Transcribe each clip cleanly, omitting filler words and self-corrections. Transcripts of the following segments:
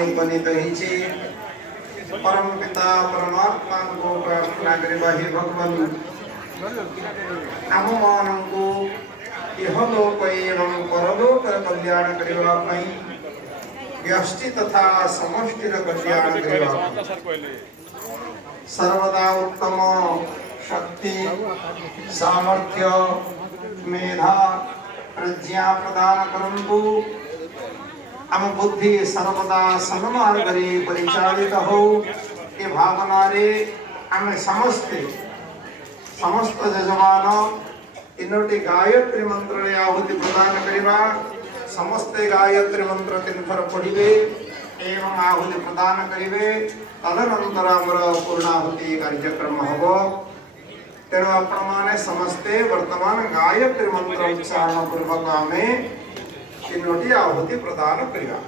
उपनीत होइछि परम पिता परमात्मा को प्रार्थना करिबा हे भगवान आम मानंकु इहलोक एवं परलोक कल्याण करिबा पई व्यष्टि तथा समष्टिर कल्याण करिबा सर्वदा उत्तम शक्ति सामर्थ्य मेधा प्रज्ञा प्रदान करंतु आम बुद्धि सर्वदा सन्मार्ग रे परिचालित हो ये भावना रे आम समस्त यजमान तीनोटी गायत्री मंत्र रे आहुति प्रदान करिबा समस्त गायत्री मंत्र 3 थर पढ़िबे एवं आहुति प्रदान करिबे तदनंतर आमर पूर्णाहुति कार्यक्रम हबो तेणु आपण माने समस्ते वर्तमान गायत्री मंत्र उच्चारण पूर्वक आमे तीनोटी आहुति प्रदान करिबा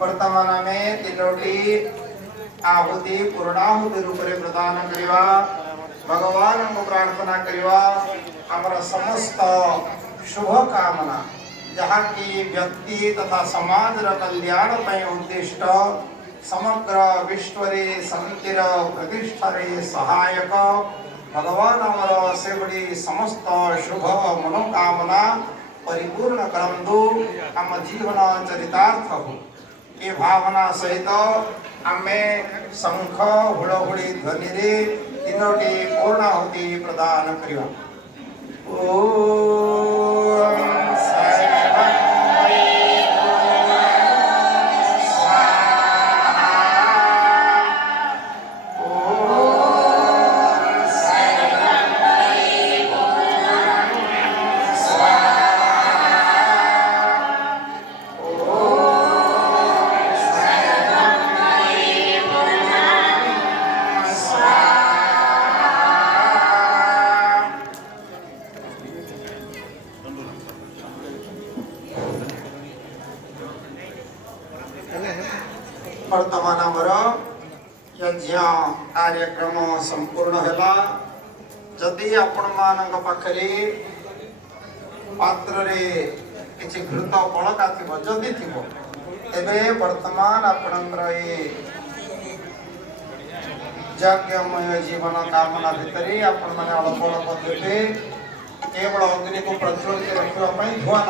वर्तमान में तीनोटी आहुति पूर्णाहुति रूप रे प्रदान करिवा भगवान को प्रार्थना करिवा हमर समस्त शुभ कामना जहाँ की व्यक्ति तथा समाज र कल्याण पय उद्दिष्ट समग्र विश्व रे शांतिर प्रतिष्ठा रे सहायक भगवान हमर सेवड़ी समस्त शुभ मनोकामना परिपूर्ण करंतु हम जीवन चरितार्थ हो ये भावना सहित आमे शंख हुड़हुड़ी ध्वनि रे तीनोटी पूर्णाहुति प्रदान करिवा ओम वर्तमान आमर यज्ञ कार्यक्रम संपूर्ण हैला जदि आपण मानक पाखरे पात्र रे किछि घृत बळका थिबो जदि थिबो एबे वर्तमान आपणकर ए यज्ञमय जीवन कामना भितरे आपण माने अल्प अल्प देबे केवल अग्नि को प्रज्वलित रखिबा पई धुआ